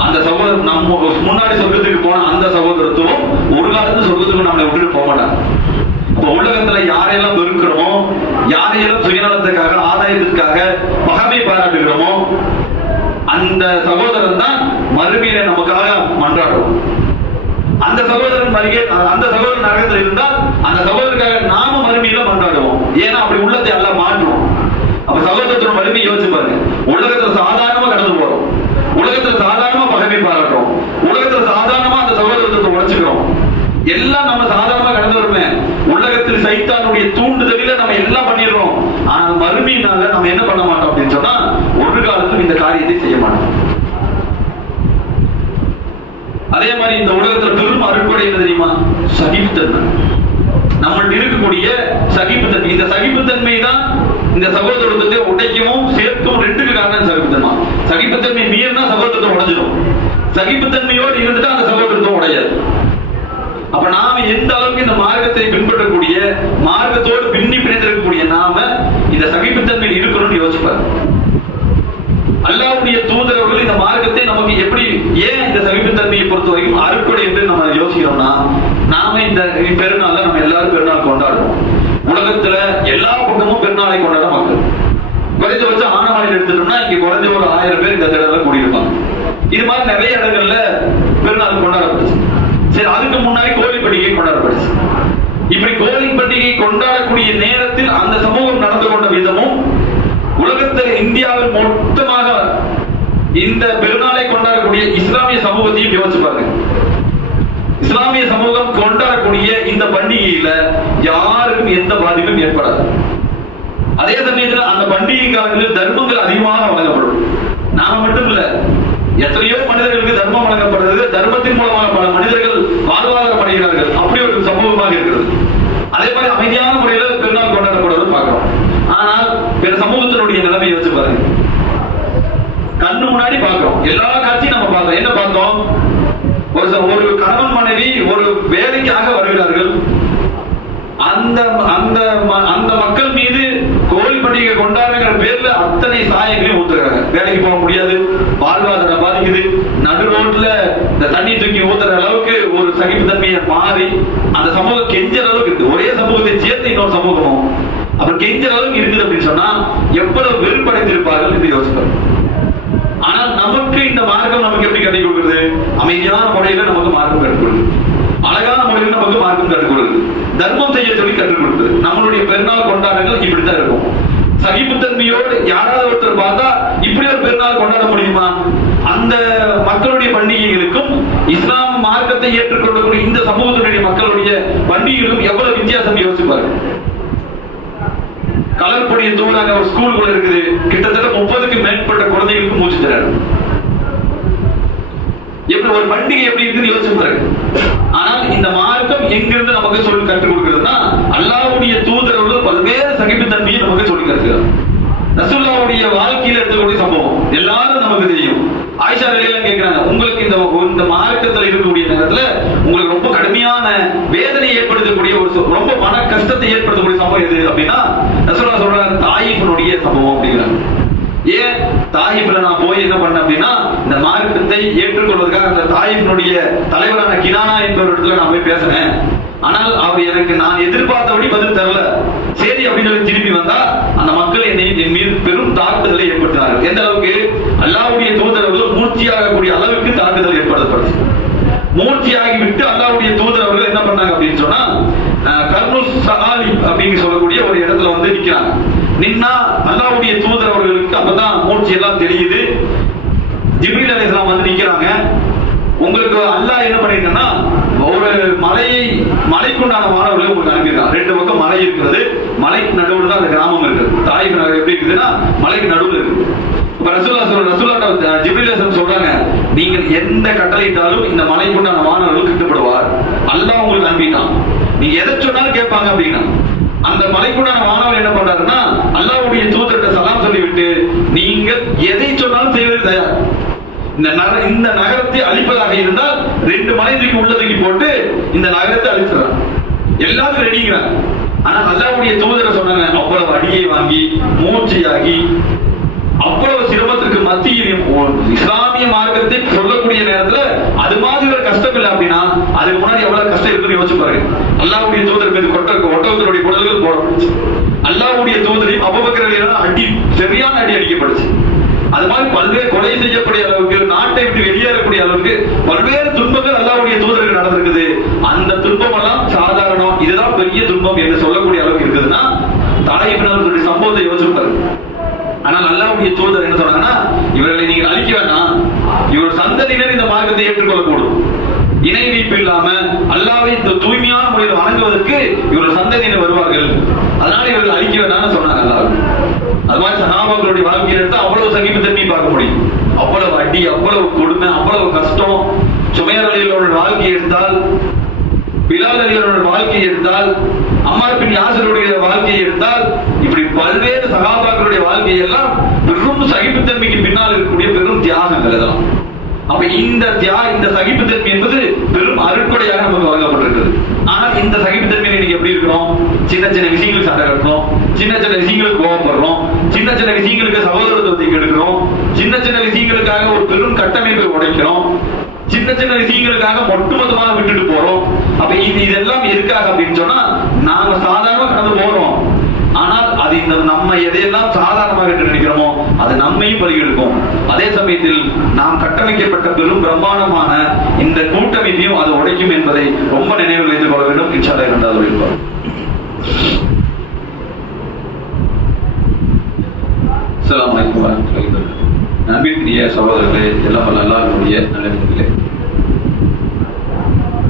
அந்த சகோதரர் நம்ம முன்னாடி சொர்க்கத்துக்கு போன அந்த சகோதரத்துவம் ஒரு காலத்துல சொர்க்கத்துக்கு நம்மளை விட்டுட்டு போக மாட்டாங்க. இப்ப உலகத்துல யாரையெல்லாம் வெறுக்கிறோமோ, யாரையெல்லாம் சுயநலத்துக்காக ஆதாயத்திற்காக பகமை பாராட்டுகிறோமோ அந்த சகோதரன் தான் மறுமையில நமக்காக மன்றாடுவோம். அந்த சகோதரன் நரகத்தில் இருந்தால் அந்த சகோதரருக்காக நாம மறுமையில மன்றாடுவோம். ஏன்னா அப்படி உள்ளத்தை எல்லாம் மாற்றுவோம். அப்ப சகோதரத்தோட மறுமையை யோசிச்சு பாருங்க. உலகத்துல சாதாரணமா கடந்து போறோம், உலகத்துல சாதாரணமா பகமை பாராட்டுறோம், உலகத்துல சாதாரணமா அந்த சகோதரத்தை உழைச்சுக்கிறோம், எல்லாம் நம்ம சாதாரணமா கடந்து வருமே. உலகத்தில் சைத்தானுடைய தூண்டுதலில நம்ம எல்லாம் பண்ணிடுறோம். ஆனால் மறுமையினால நம்ம என்ன பண்ண மாட்டோம் அப்படின்னு சொன்னா, ஒரு காலத்தும் இந்த காரியத்தை செய்ய மாட்டோம். அதே மாதிரி இந்த உலகத்துல பெரும் அருட்கொடை என்ன தெரியுமா? சகிப்புத்தன்மை. நம்மள்ட்ட இருக்கக்கூடிய சகிப்புத்தன்மை. இந்த சகிப்புத்தன்மை தான் இந்த சகோதரத்தை உடைக்கவும் சேர்க்கவும் ரெண்டுக்கு காரணம் சகிப்புத்தன்மை. சகிப்புத்தன்மை மீறினா சகோதரத்தை உடைஞ்சிடும். சகிப்புத்தன்மையோடு இருந்துட்டா அந்த சகோதரத்தை உடையாது. அப்ப நாம எந்த அளவுக்கு இந்த மார்க்கத்தை பின்பற்றக்கூடிய, மார்க்கத்தோடு பின்னி பிணைந்திருக்கக்கூடிய நாம இந்த சகிப்புத்தன்மை இருக்கணும்னு யோசிப்பாரு. அல்லாஹ்வுடைய தூதரவர்கள் இந்த மார்க்கத்தை நமக்கு எப்படி ஏன் இந்த சகிப்புத்தன்மையை பொறுத்த வரைக்கும் அருட்கொடை என்று நம்ம யோசிக்கிறோம்னா, நாம இந்த பெருநாள்ல நம்ம எல்லாரும் பெருநாள் கொண்டாடுறோம். உலகத்துல எல்லா பக்கமும் பெருநாளை கொண்டாட மக்கள் குறைந்தபட்சம் ஆனவாளியில் எடுத்துட்டோம்னா இங்க குறைஞ்ச ஒரு 1000 பேர் இந்த திடல கூடியிருப்பாங்க. இது மாதிரி நிறைய இடங்கள்ல பெருநாள் கொண்டாடப்படுச்சு. சரி, அதுக்கு முன்னாடி கோழி பண்டிகை கொண்டாடப்படுச்சு. இப்படி கோழி பண்டிகை கொண்டாடக்கூடிய நேரத்தில் அந்த சமூகம் நடந்து கொண்ட விதமும் உலகத்தில் இந்தியாவில் மொத்தமாக இந்த பெருநாளை கொண்டாடக்கூடிய இஸ்லாமிய சமூகத்தையும் யோசிச்சு பாருங்க. இஸ்லாமிய சமூகம் கொண்டாடக்கூடிய இந்த பண்டிகையில யாருக்கும் எந்த பாதிப்பும் ஏற்படாது. அதே சமயத்தில் அந்த பண்டிகை காலங்களில் தர்மங்கள் அதிகமாக வழங்கப்படும். நாம மட்டும் இல்ல, எத்தனையோ மனிதர்களுக்கு தர்மம் வழங்கப்படுறது, தர்மத்தின் மூலமாக பல மனிதர்கள் வாழ்வாதாரம் அடைகிறார்கள். அப்படி ஒரு சமூகமாக இருக்கிறது. அதே மாதிரி அமைதியான முறையில் பெருநாள் கொண்டாடப்படுவது பார்க்கிறோம். ஆனால் பிற சமூகத்தினுடைய நிலைமையை வச்சு பாருங்க. கண்ணு முன்னாடி பார்க்கிறோம், எல்லா காட்சியும் நம்ம பார்த்தோம். என்ன பார்த்தோம்? ஒரு கணவன் மனைவி ஒரு வேலைக்காக வருகிறார்கள். அந்த அந்த அந்த மக்கள் மீது கோழி பண்டிகை கொண்டாடுங்கிற பேர்ல அத்தனை சாயங்களையும் ஊத்துறாங்க. வேலைக்கு போக முடியாது, வாழ்வாதாரம் பாதிக்குது, நடு ரோட்ல இந்த தண்ணி தூக்கி ஊத்துற அளவுக்கு ஒரு சகிப்புத்தன்மையை மாறி அந்த சமூகம் கெஞ்சற அளவுக்கு இருக்கு. ஒரே சமூகத்தை சேர்த்து இன்னொரு சமூகமும் அப்புறம் கெஞ்சற அளவுக்கு இருக்குது அப்படின்னு சொன்னா எவ்வளவு வெறுப்படைந்திருப்பார்கள் என்று யோசிப்பார். ஆனால் நமக்கு இந்த மார்க்கம் நமக்கு எப்படி கற்றுக் கொடுக்குறது? அமைதியான முறையில நமக்கு மார்க்கம் கற்றுக் கொடுக்குது. அழகான முறையில் நமக்கு மார்க்கம் கற்றுக் கொடுக்குது. தர்மம் செய்ய சொல்லி கற்றுக் கொடுக்குது. நம்மளுடைய பெருநாள் கொண்டாட்டங்கள் இப்படித்தான் இருக்கும். சகிப்புத்தன்மையோடு யாராவது ஒருத்தர் பார்த்தா இப்படி ஒரு பெருநாள் கொண்டாட முடியுமா? அந்த மக்களுடைய பண்டிகைகளுக்கும் இஸ்லாம் மார்க்கத்தை ஏற்றுக்கொள்ளக்கூடிய இந்த சமூகத்தினுடைய மக்களுடைய பண்டிகைகளுக்கும் எவ்வளவு வித்தியாசம் யோசிப்பாரு. கலர்பொடியை தூளாக ஒரு ஸ்கூலுக்குள்ள இருக்குது, கிட்டத்தட்ட 30க்கும் மேற்பட்ட குழந்தைகளுக்கு மூச்சு தராரு. எப்படி ஒரு பண்டிகை எப்படி இருக்குன்னு யோசிச்சு பாருங்க. ஆனால் இந்த மார்க்கம் எங்கிருந்து நமக்கு சொல்லி கற்றுக் கொடுக்கிறதுனா, அல்லாஹ்வுடைய தூதரவர்கள் பல்வேறு சகிப்புத்தன்மையை நமக்கு சொல்லி தருகிறார். ரசூலுல்லாஹ்வுடைய வாழ்க்கையில எடுத்துக்கூடிய சம்பவம் எல்லாரும் நமக்கு தெரியும். ஆயிஷா ரலியல்லாஹு கேக்குறாங்க, உங்களுக்கு இந்த மார்க்கத்தில் இருக்கக்கூடிய நேரத்துல உங்களுக்கு ரொம்ப கடுமையான வேதனை ஏற்படுத்தக்கூடிய ஒரு ரொம்ப மன கஷ்டத்தை ஏற்படுத்தக்கூடிய சம்பவம் எது அப்படின்னா, ரசூலுல்லாஹ் சொல்றாங்க தாயிஃபினுடைய சம்பவம் அப்படிங்கிறாங்க. ஏன் தாயிஃப்ல நான் போய் என்ன பண்ண அப்படின்னா, இந்த மார்க்கத்தை ஏற்றுக்கொள்வதற்காக அந்த தாயிஃபினுடைய தலைவரான கினானா என்பவர் இடத்துல நான் போய் பேசினேன். ஆனால் அவர் எனக்கு நான் எதிர்பார்த்தபடி பதில் தரல. சரி அப்படின்னு சொல்லி திரும்பி வந்தா அந்த மக்கள் என்னை என் மீது பெரும் தாக்குதலை ஏற்படுத்தினார்கள். எந்த அளவுக்கு? அல்லாஹ்வுடைய தூதரவர்கள் மூர்த்தியாகக்கூடிய அளவுக்கு தாக்குதல் ஏற்படுத்தப்படுது. மூர்த்தியாகி விட்டு அல்லாஹ்வுடைய தூதரவர்கள் என்ன பண்ணாங்க அப்படின்னு சொன்னா, கர்னுஸ் சஹாலி அப்படின்னு சொல்லக்கூடிய ஒரு இடத்துல வந்து நிக்கிறாங்க. நின்னா அல்லாஹ்வுடைய தூதரவர்களுக்கு அப்பதான் மூர்த்தி எல்லாம் தெரியுது. ஜிப்ரீல் அலைஹிஸ்ஸலாம் வந்து நிக்கிறாங்க. உங்களுக்கு அல்லாஹ் என்ன பண்ணிருக்கா, ஒரு மலைக்குண்டான மாணவர்களை உங்களுக்கு அனுப்பியிருக்காங்க. 2 பக்கம் மலை இருக்கிறது, மலைக்கு நடுவில் தான் அந்த கிராமம் இருக்குது. தாயிஃப் நகர் எப்படி இருக்குதுன்னா மலைக்கு நடுவில் இருக்கு. ரசூலுல்லாஹ் ஜிப்ரீல் அலைஹிஸ்ஸலாம் சொல்றாங்க, நீங்க எந்த கட்டளையிட்டாலும் இந்த மலைக்குண்டான மாணவர்கள் கட்டுப்படுவார். அல்லாஹ் உங்களுக்கு அனுப்பிட்டான், நீங்க எதை சொன்னாலும் கேட்பாங்க அப்படின்னா. அந்த மலைக்குண்டான மாணவர் என்ன பண்றாருன்னா, அல்லாஹ்வுடைய தூதர்கிட்ட சலாம் சொல்லிவிட்டு நீங்கள் எதை சொன்னாலும் செய்வது தயார். இந்த நகரத்தை அழிப்பதாக இருந்தால் 2 மலை தூக்கி உள்ள தூக்கி போட்டு இந்த நகரத்தை அழிச்சிடறான். எல்லாரும் ரெடிங்கிறாங்க. ஆனா அல்லாஹ்வுடைய தூதரை சொன்னாங்க, அவ்வளவு அடியை வாங்கி மூர்ச்சையாகி அவ்வளவு சிரமத்திற்கு மத்தியிலும் இஸ்லாமிய மார்க்கத்தை சொல்லக்கூடிய நேரத்துல அது மாதிரி ஒரு கஷ்டம் இல்லை அப்படின்னா அதுக்கு முன்னாடி எவ்வளவு கஷ்டம் இருக்குன்னு யோசிச்சு பாருங்க. அல்லாஹ்வுடைய தூதர் மீது ஒட்டகத்தினுடைய குடல்கள் போடப்பட்டுச்சு. அல்லாஹ்வுடைய தூதரையும் அபூபக்கர் அடி சரியான அடி அடிக்கப்படுச்சு. அது மாதிரி பல்வேறு கொலை செய்யக்கூடிய அளவுக்கு, நாட்டை விட்டு வெளியேறக்கூடிய அளவுக்கு பல்வேறு துன்பங்கள் அல்லாஹ்வுடைய தூதருக்கு நடந்திருக்குது. அந்த துன்பம் எல்லாம் சாதாரணம், இதுதான் பெரிய துன்பம் என்று சொல்லக்கூடிய அளவுக்கு இருக்குதுன்னா தாயிஃபினுடைய சம்பவத்தை யோசிப்பாரு. ஆனால் அல்லாஹ்வுடைய தூதர் என்ன சொல்றாங்கன்னா, இவர்களை நீங்கள் அழிக்க வேண்டாம், இவர் சந்ததியினர் இந்த மார்க்கத்தை ஏற்றுக்கொள்ளக்கூடும். இணை வைப்பு இல்லாம அல்லாஹ்வை தூய்மையான முறையில் வணங்குவதற்கு இவர்கள் சந்ததியினர் வருவார்கள், அதனால இவர்கள் அழிக்க வேண்டாம்னு சொன்னாங்க அல்லாஹ். அது மாதிரி சஹாபாக்களுடைய வாழ்க்கையில எடுத்தா அவ்வளவு சகிப்புத்தன்மை பார்க்க முடியும். அவ்வளவு அடி, அவ்வளவு கொடுமை, அவ்வளவு கஷ்டம். சுமையர் ரலியல்லாஹு வாழ்க்கையை எடுத்தால், பிலால் ரலியல்லாஹு வாழ்க்கையை எடுத்தால், அம்மார் பின் யாசிருடைய வாழ்க்கையை எடுத்தால், இப்படி பல்வேறு சஹாபாக்களுடைய வாழ்க்கையை எல்லாம் பெரும் சகிப்புத்தன்மைக்கு பின்னால் இருக்கக்கூடிய பெரும் தியாகங்கள் இதெல்லாம். அப்ப இந்த சகிப்புத்தன்மை என்பது பெரும் அருட்கொடையாக நமக்கு வழங்கப்பட்டிருக்கிறது. ஆனால் இந்த சகிப்புத்தன்மையில நீங்க எப்படி இருக்கிறோம்? சின்ன சின்ன விஷயங்களுக்கு சண்டை கட்டுறோம், சின்ன சின்ன விஷயங்களுக்கு கோபப்படுறோம், சின்ன சின்ன விஷயங்களுக்கு சகோதரத்துவத்தை கெடுக்கிறோம், சின்ன சின்ன விஷயங்களுக்காக ஒரு பெரும் கட்டமைப்பை உடைக்கிறோம், சின்ன சின்ன விஷயங்களுக்காக ஒட்டுமொத்தமாக விட்டுட்டு போறோம். அப்ப இதெல்லாம் எதுக்காக அப்படின்னு சொன்னா, நாங்க சாதாரணமா கடந்து போறோம். ஆனால் அது இந்த நம்ம எதையெல்லாம் சாதாரணமாக நினைக்கிறோமோ அது நம்மையும் பலிகெடுக்கும். அதே சமயத்தில் நாம் கட்டமைக்கப்பட்ட பெரும் பிரம்மாண்டமான இந்த கூட்டமைப்பையும் அது உடைக்கும் என்பதை ரொம்ப நினைவில் வைத்துக் கொள்ள வேண்டும். இன்ஷா அல்லாஹ் இரண்டாவது இருப்பார். அஸ்ஸலாமு அலைக்கும் வரஹ்மத்துல்லாஹி வபரகாத்துஹு. நம்பிக்கைய சகோதரர்களே, எல்லாம் அல்லாஹ்வுடைய நல்லடியார்களே,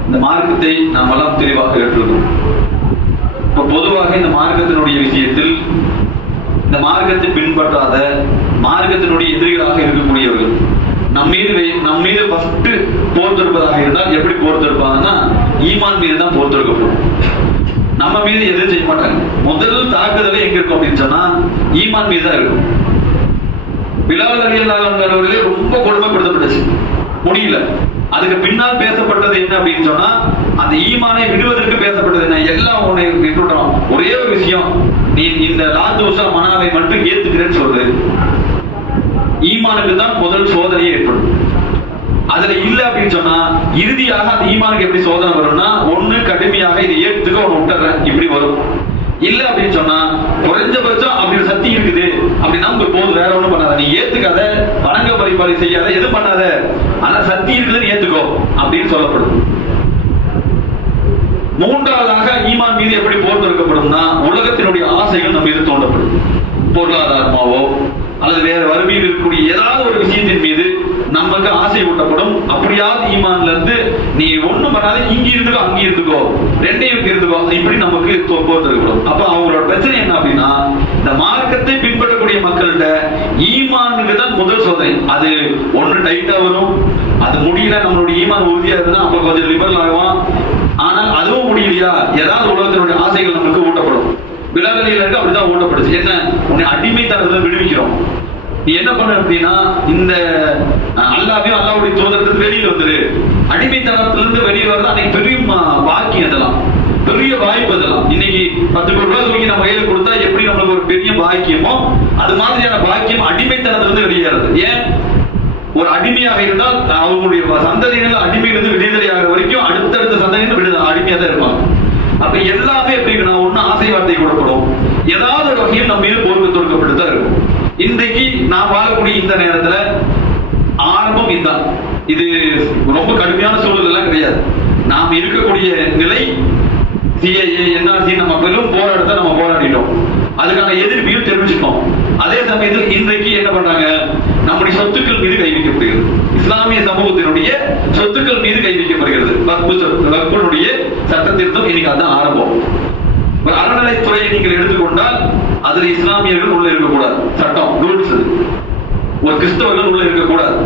இந்த மார்க்கத்தை நாம் எல்லாம் தெளிவாக ஏற்றுள்ளோம். பொதுவாக இந்த மார்க்கத்தினுடைய விஷயத்தில் இந்த மார்க்கத்தை பின்பற்றாத மார்க்கத்தினுடைய எதிரிகளாக இருக்கக்கூடியவர்கள் நம் மீது ஃபர்ஸ்ட் போர் தொடுப்பதாக இருந்தால் எப்படி போர் தொடுப்பாங்கன்னா ஈமான் மீது தான் போர் தொடுக்கப்படும். நம்ம மீது எதுவும் செய்ய மாட்டாங்க. முதல் தாக்குதலே எங்க இருக்கும் அப்படின்னு சொன்னா ஈமான் மீது தான் இருக்கும். பிலால் ரலியல்லாஹு அன்ஹு அவர்களே ரொம்ப கொடுமைப்படுத்தப்பட்டுச்சு, முடியல. அதுக்கு பின்னால் பேசப்பட்டது என்ன அப்படின்னு சொன்னா, அந்த ஈமானை விடுவதற்கு பேசப்பட்டது என்ன, எல்லாம் உன்னை விட்டுறோம், ஒரே ஒரு விஷயம், நீ இந்த லாத்தூசா மனாவை மட்டும் ஏத்துக்கிறேன்னு சொல்லு. ஈமானுக்கு தான் முதல் சோதனையே ஏற்படும். அதுல இல்ல அப்படின்னு சொன்னா இறுதியாக அந்த ஈமானுக்கு எப்படி சோதனை வரும்னா, ஒண்ணு கடுமையாக இதை ஏத்துக்க உன்னை விட்டுறேன் இப்படி வரும். இல்ல அப்படின்னு சொன்னா குறைஞ்சபட்சம் அப்படி சக்தி இருக்குது அப்படின்னா உங்க போது வேற ஒண்ணும் பண்ணாத, நீ ஏத்துக்காத, வணங்க வழிபாடு செய்யாத, எதுவும் பண்ணாத, ஆனா சக்தி இருக்குதுன்னு ஏத்துக்கோ அப்படின்னு சொல்லப்படும். மூன்றாவதாக ஈமான் மீது எப்படி போர் தொடுக்கப்படும்னா, உலகத்தினுடைய ஆசைகள் நம்ம மீது தோண்டப்படும். பொருளாதாரமாவோ அல்லது வேற வறுமையில் இருக்கக்கூடிய ஏதாவது ஒரு விஷயத்தின் மீது நமக்கு ஆசை ஊட்டப்படும். அப்படியாவது ஈமான்ல இருந்து நீ ஒண்ணும் பண்ணாத, இங்க இருந்துக்கோ அங்க இருந்துக்கோ, ரெண்டையும் இருந்துக்கோ, இப்படி நமக்கு போர் தொடுக்கப்படும். அப்ப அவங்களோட பிரச்சனை என்ன அப்படின்னா, இந்த மார்க்கத்தை பின்பற்றக்கூடிய மக்கள்கிட்ட ஈமானுக்கு தான் முதல் சோதனை. அது ஒண்ணு டைட்டா வரும், அது முடியல, நம்மளுடைய ஈமான் உறுதியா இருந்தா அப்ப கொஞ்சம் லிபரல் ஆகும். ஆனால் அதுவும் முடியலையா, ஏதாவது உலகத்தினுடைய ஆசைகள் நமக்கு ஊட்டப்படும். விலகலிகளுக்கு அப்படிதான் ஊட்டப்படுச்சு. என்ன, உன்னை அடிமைத்தனத்துல விடுவிக்கிறோம், நீ என்ன பண்ண அப்படின்னா இந்த அல்லாஹ்வையும் அல்லாஹ்வுடைய தூதரத்துக்கு வெளியில வந்துரு. அடிமைத்தனத்திலிருந்து வெளியே வரது அன்னைக்கு பெரிய பாக்கியம், அதெல்லாம் பெரிய வாய்ப்பு. அதெல்லாம் இன்னைக்கு 10 கோடி ரூபாய் தூக்கி நம்ம கையில கொடுத்தா எப்படி நம்மளுக்கு ஒரு பெரிய பாக்கியமோ அது மாதிரியான பாக்கியம் அடிமைத்தனத்திலிருந்து வெளியேறது. ஏன், ஒரு அடிமையாக இருந்தால் அவங்களுடைய சந்ததிகள் அடிமையிலிருந்து விடுதலை ஆகிற வரைக்கும் அடுத்தடுத்த சந்ததிகள் விடுதலை அடிமையா தான் இருப்பாங்க. அப்ப எல்லாமே எப்படி இருக்குன்னா, ஒண்ணு ஆசை வார்த்தை கொடுப்படும், ஏதாவது ஒரு வகையில் நம்ம மீது போர்க்கு தொடுக்கப்பட்டு தான் இருக்கும். இன்றைக்கு நான் வாழக்கூடிய இந்த நேரத்துல ஆரம்பம் இதுதான். இது ரொம்ப கடுமையான சூழல் எல்லாம் கிடையாது. நாம் இருக்கக்கூடிய நிலை சிஏஏ என்ஆர்சி நம்ம பெரும் போராட்டத்தை நம்ம போராடிட்டோம், அதுக்கான எதிர்ப்பையும் தெரிவிச்சிட்டோம். அதே சமயத்தில் இன்றைக்கு என்ன பண்றாங்க, நம்முடைய சொத்துக்கள் மீது கை வைக்கப்படுகிறது. இஸ்லாமிய சமூகத்தினுடைய சொத்துக்கள் மீது கை வைக்கப்படுகிறது. வக்ஃபுடைய சட்ட திருத்தம் இன்னைக்கு அதான் ஆரம்பம். ஒரு அறநிலைத்துறையை நீங்கள் எடுத்துக்கொண்டால் அதுல இஸ்லாமியர்கள் உள்ள இருக்கக்கூடாது, சட்டம் ரூல்ஸ். ஒரு கிறிஸ்தவர்கள் உள்ள இருக்கக்கூடாது.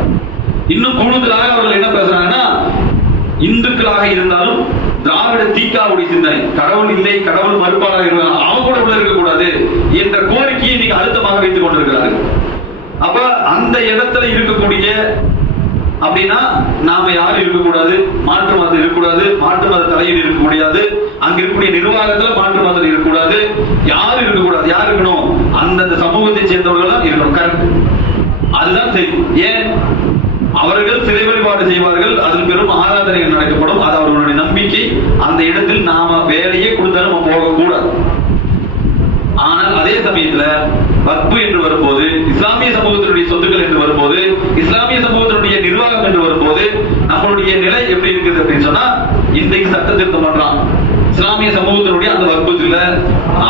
இன்னும் கூடுதலாக அவர்கள் என்ன பேசுறாங்கன்னா, இந்துக்களாக இருந்தாலும் திராவிட தீக்காவுடைய சிந்தனை, கடவுள் இல்லை, கடவுள் மறுப்பாளராக இருந்தாலும் அவங்க கூட உள்ள இருக்கக்கூடாது என்ற கோரிக்கையை நீங்க அழுத்தமாக வைத்துக் கொண்டிருக்கிறார்கள். அப்ப அந்த இடத்துல இருக்கக்கூடிய அப்படின்னா நாம யாரும் இருக்கக்கூடாது, மாற்று மதம் இருக்கக்கூடாது, மாற்று மத தலையில் இருக்க முடியாது, அங்க இருக்கக்கூடிய நிர்வாகத்துல மாற்று மதம் இருக்கக்கூடாது, யாரும் இருக்கக்கூடாது. யார் இருக்கணும், அந்தந்த சமூகத்தை சேர்ந்தவர்கள் தான் இருக்கணும். கரெக்ட், அதுதான் சரி. ஏன், அவர்கள் சிலை வழிபாடு செய்வார்கள், அதில் பெரும் ஆராதனைகள் நடக்கப்படும், அது அவர்களுடைய நம்பிக்கை. அந்த இடத்தில் நாம வேலையே கொடுத்தாலும் நம்ம போகக்கூடாது. ஆனால் அதே சமயத்துல வக்ஃபு என்று வரும்போது, இஸ்லாமிய சமூகத்தினுடைய சொத்துக்கள் என்று வரும்போது, இஸ்லாமிய சமூகத்தினுடைய நிர்வாகம் என்று வரும்போது நம்மளுடைய நிலை எப்படி இருக்குது அப்படின்னு சொன்னா, இன்றைக்கு சட்ட திருத்தம் பண்றான் இஸ்லாமிய சமூகத்தினுடைய அந்த வக்ஃபுல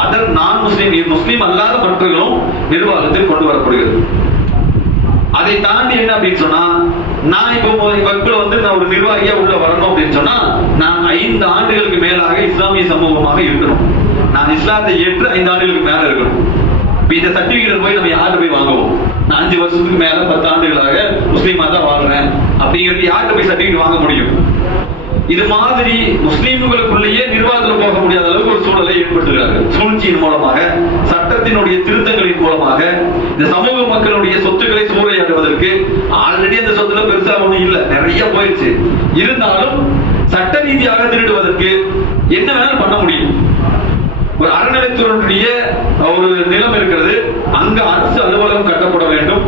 அதர் நான் முஸ்லீம், முஸ்லீம் அல்லாத மற்றவர்களும் நிர்வாகத்தில் கொண்டு வரப்படுகிறது. அதை தாண்டி என்ன அப்படின்னு சொன்னா, நான் இப்போ வக்ஃபுல நான் ஒரு நிர்வாகியா உள்ள வரணும் அப்படின்னு சொன்னா, நான் 5 ஆண்டுகளுக்கு மேலாக இஸ்லாமிய சமூகமாக இருக்கணும். நான் இஸ்லாத்தை ஏற்று 5 ஆண்டுகளுக்கு மேல இருக்கணும். இந்த சர்டிபிகேட் போய் நம்ம யார்கிட்ட போய் வாங்குவோம்? நான் 5 வருஷத்துக்கு மேல 10 ஆண்டுகளாக முஸ்லீமா தான் வாழ்றேன் அப்படிங்கிறது யார்கிட்ட போய் சர்டிபிகேட் வாங்க முடியும்? இது மாதிரி முஸ்லீம்களுக்குள்ளேயே நிர்வாகத்தில் போக முடியாத அளவுக்கு ஒரு சூழலை ஏற்படுத்துகிறார்கள். சூழ்ச்சியின் மூலமாக, சட்டத்தினுடைய திருத்தங்களின் மூலமாக இந்த சமூக மக்களுடைய சொத்துக்களை சூறையாடுவதற்கு ஆல்ரெடி அந்த சொத்துல பெருசா ஒண்ணும் இல்ல, நிறைய போயிடுச்சு. இருந்தாலும் சட்ட ரீதியாக திருடுவதற்கு என்ன வேணாலும் பண்ண முடியும். ஒரு அறநிலைத்துறையுடைய ஒரு நிலம் இருக்கிறது, அங்க அரசு அலுவலகம் கட்டப்பட வேண்டும்,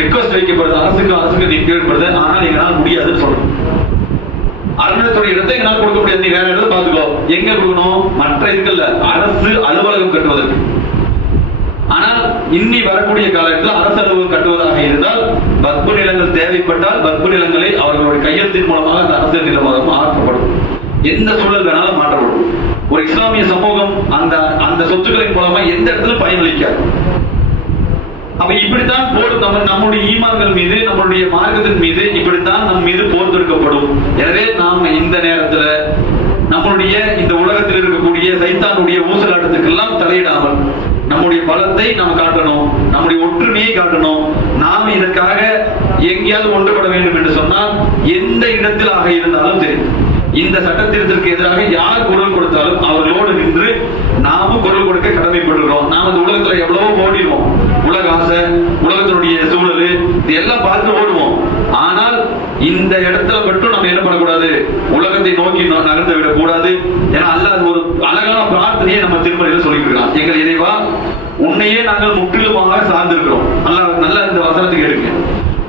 ரிக்வஸ்ட் வைக்கப்படுது, அரசுக்கு நிற்கப்படுது. ஆனால் எங்களால் முடியாதுன்னு சொல்லணும். அறநிலைத்துறை இடத்தை எங்களால் கொடுக்க முடியாது, நீ வேற இடத்துல பாத்துக்கோ. எங்க கொடுக்கணும்? மற்ற இதுக்கல்ல, அரசு அலுவலகம் கட்டுவதற்கு. ஆனால் இன்னி வரக்கூடிய காலத்தில் அரசு அலுவலகம் கட்டுவதாக இருந்தால் வக்பு நிலங்கள் தேவைப்பட்டால் வக்பு நிலங்களை அவர்களுடைய கையெழுத்தின் மூலமாக அந்த அரசு நிலமாக மாற்றப்படும். எந்த சூழல் வேணாலும் மாற்றப்படும். ஒரு இஸ்லாமிய சமூகம் அந்த சொத்துக்களின் மூலமா எந்த இடத்துல பயனளிக்காது. அப்ப இப்படித்தான் போர் நம்முடைய ஈமான்கள் மீது, நம்முடைய மார்க்கத்தின் மீது இப்படித்தான் நம் மீது போர் தொடுக்கப்படும். எனவே நாம் இந்த நேரத்துல நம்முடைய இந்த உலகத்தில் இருக்கக்கூடிய சைத்தானுடைய ஊசலாட்டத்துக்கெல்லாம் தலையிடாமல் நம்முடைய பலத்தை நாம் காட்டணும், நம்முடைய ஒற்றுமையை காட்டணும். நாம் இதற்காக எங்கேயாவது ஒன்றுபட வேண்டும் என்று சொன்னால் எந்த இடத்திலாக இருந்தாலும் சரி, இந்த சட்டத்திற்கு எதிராக யார் குரல் கொடுத்தாலும் அவர்களோடு நின்று நாமும் குரல் கொடுக்க கடமைப்படுகிறோம். நாம் இந்த உலகத்துல எவ்வளவோ ஓடிடுவோம், உலக ஆசை, உலகத்தினுடைய சூழல் இதெல்லாம் பார்த்து ஓடுவோம். ஆனால் இந்த இடத்துல மட்டும் நம்ம என்ன பண்ணக்கூடாது, உலகத்தை நோக்கி நகர்ந்து விடக்கூடாது. ஏன்னா அல்லாஹ் ஒரு அழகான பிரார்த்தனையை நம்ம திருமறையில் சொல்லியிருக்கிறான். எங்கள் இறைவா, உன்னையே நாங்கள் முற்றிலுமாக சார்ந்திருக்கிறோம். அல்லாஹ் நல்ல இந்த வசனத்துக்கு எடுங்க.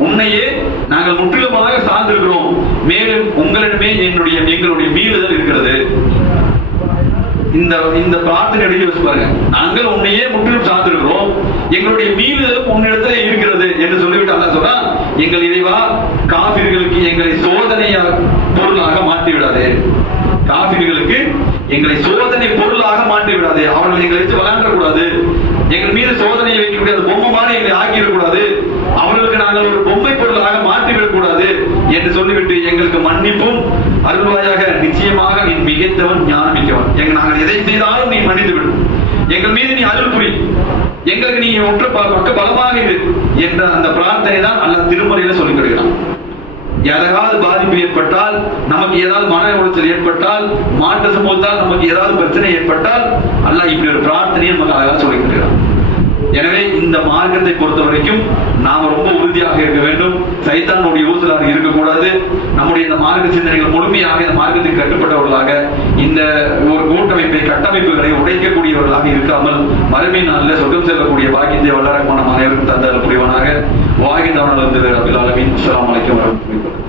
உன்னையே நாங்கள் முற்றிலுமாக சார்ந்திருக்கிறோம், மேலும் உங்களிடமே எங்களுடைய மீளுதல் இருக்கிறது. இந்த பிரார்த்தனை எழுதி வச்சு பாருங்க. நாங்கள் உன்னையே முற்றிலும் சார்ந்திருக்கிறோம், எங்களுடைய மீளுதலும் உன்னிடத்துல இருக்கிறது என்று சொல்லிவிட்டு அல்லாஹ் சொன்னா, எங்கள் இறைவா, காபிர்களுக்கு எங்களை சோதனையா பொருளாக மாற்றி விடாதே. காபிர்களுக்கு எங்களை சோதனை பொருளாக மாற்றி விடாதே. அவர்கள் எங்களை வச்சு விளையாடக்கூடாது, எங்கள் மீது சோதனையை வைக்கக்கூடிய பொம்மைமான எங்களை ஆக்கிடக்கூடாது, அவர்களுக்கு நாங்கள் ஒரு பொம்மை பொருளாக மாற்றிவிடக் கூடாது என்று சொல்லிவிட்டு எங்களுக்கு மன்னிப்பும் அருள்வாயாக. நிச்சயமாக நீ மிகைத்தவன், ஞானம் மிக்கவன். நாங்கள் எதை செய்தாலும் நீ மன்னித்து விடும், எங்கள் மீது நீ அருள் புரி, எங்களுக்கு நீ ஒற்ற பக்க பலமாக இரு என்ற அந்த பிரார்த்தனை தான் அல்லாஹ் திருமறையில சொல்லிக் கொடுக்கிறான். யாராவது பாதிப்பு ஏற்பட்டால், நமக்கு ஏதாவது மன உளைச்சல் ஏற்பட்டால், மாற்ற சம்பவத்தால் நமக்கு ஏதாவது பிரச்சனை ஏற்பட்டால் அல்லாஹ் இப்படி ஒரு பிரார்த்தனையை நமக்கு அழகாக சொல்லிக் கொடுக்கிறான். எனவே இந்த மார்க்கத்தை பொறுத்த வரைக்கும் நாம் ரொம்ப உறுதியாக இருக்க வேண்டும். சைத்தானுடைய ஊசலாக இருக்கக்கூடாது. நம்முடைய இந்த மார்க்க சிந்தனைகள் முழுமையாக இந்த மார்க்கத்துக்கு கட்டுப்பட்டவர்களாக, இந்த ஒரு கூட்டமைப்பை கட்டமைப்புகளை உடைக்கக்கூடியவர்களாக இருக்காமல் மறுமை நாளில் சொர்க்கம் செல்லக்கூடிய பாக்கியத்தை வல்லரகமான அனைவருக்கும் தந்தரக்கூடியவனாக வாகிந்தவனாக இருந்தது. அபில் ஆலமீன். அஸ்ஸலாமு அலைக்கும் வரஹ்மத்துல்லாஹி வபரகாத்துஹு.